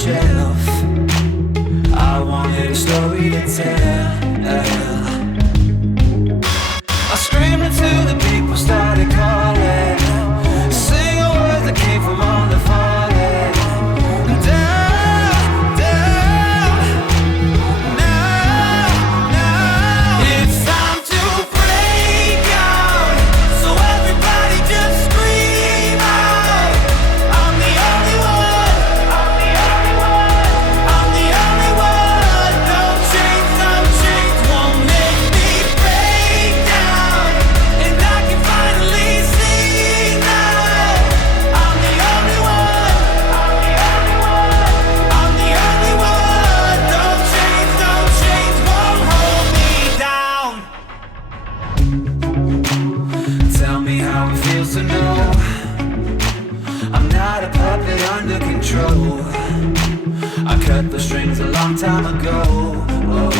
shelf. I wanted a story to tell. I screamed until the people started calling, singing words that came from on the falling. Down, down, now it's time to break out. So everybody just scream out. I'm the only one, I'm the only one, I'm the only one. No change won't make me break down. And I can finally see now. I'm the only one, I'm the only one, I'm the only one. No change won't hold me down. Tell me how it feels to know I'm not a puppet under control. I cut the strings a long time ago. Oh.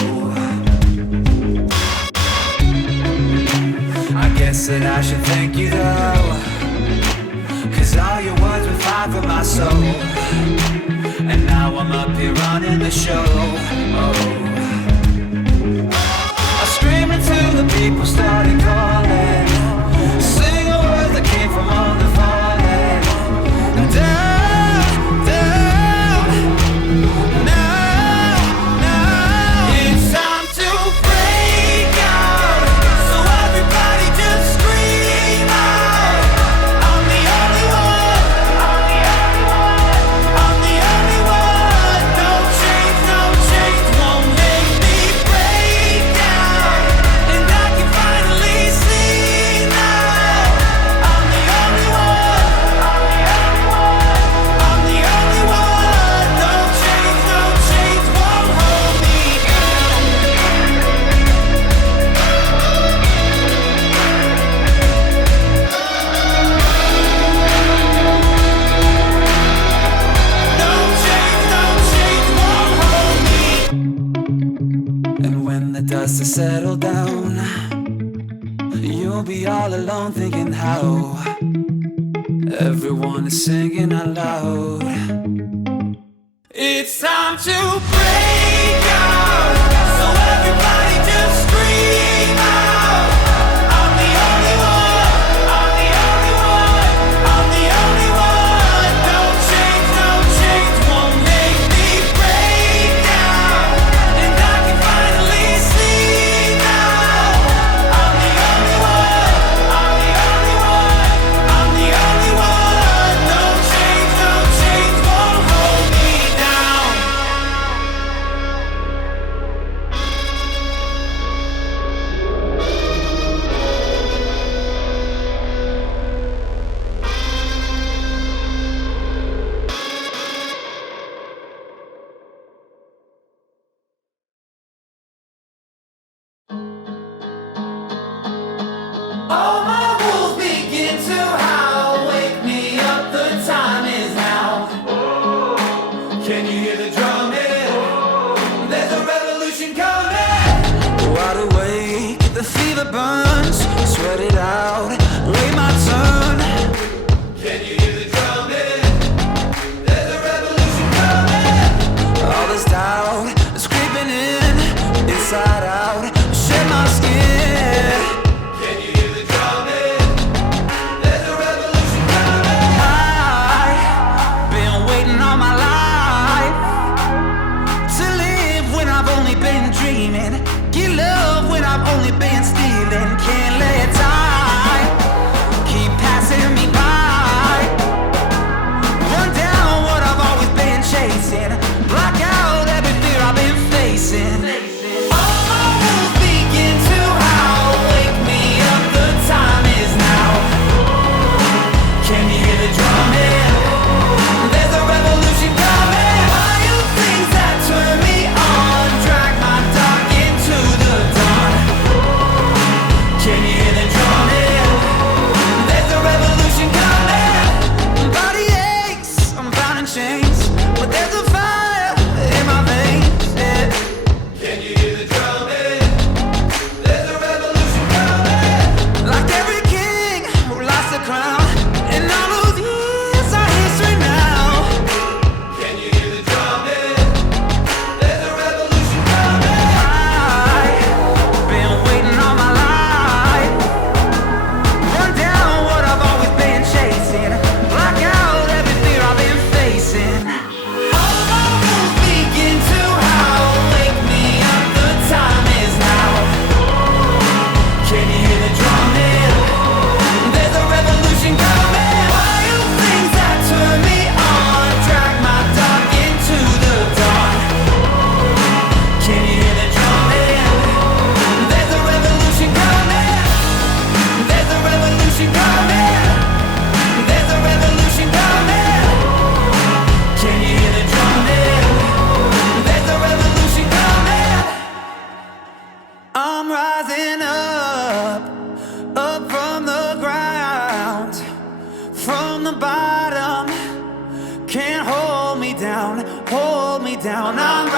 I guess that I should thank you though, 'cause all your words were fine for my soul. And now I'm up here running the show. Oh. I screamed until the people started calling, singing words that came from on the falling. Down, down, now it's time to break out. So everybody just scream out. I'm the only one, I'm the only one, I'm the only one. No change won't make me break down. And I can finally see now. I'm the only one, I'm the only one, I'm the only one. No change won't hold me down. No change won't hold me. And when the dust has settled down, you'll be all alone thinking how everyone is singing out loud. It's time to break out. So everybody just scream out. I'm the only one, I'm the only one, I'm the only one. No change won't make me break down. And I can finally see now. I'm the only one, I'm the only one, I'm the only one. No change won't hold me down. All my wolves begin to howl. Wake me up, the time is now. Can you hear the drumming? There's a revolution coming. Wide awake, the fever burns. Sweat it out, wait my turn. Can you hear the drumming? There's a revolution coming. All this doubt is creeping in, inside out, shed my skin. Can you hear the drumming? There's a revolution coming. I've been waiting all my life to live when I've only been dreaming, get love when I've only been stealing. Can't let time keep passing me by, run down what I've always been chasing, block out every fear I've been facing. All my wolves begin to howl. Wake me up, the time is now. Can you hear the drumming? There's a revolution coming. Wild things that turn me on, drag my dark into the dawn. rising up, up from the ground, from the bottom. Can't hold me down, hold me down. I'm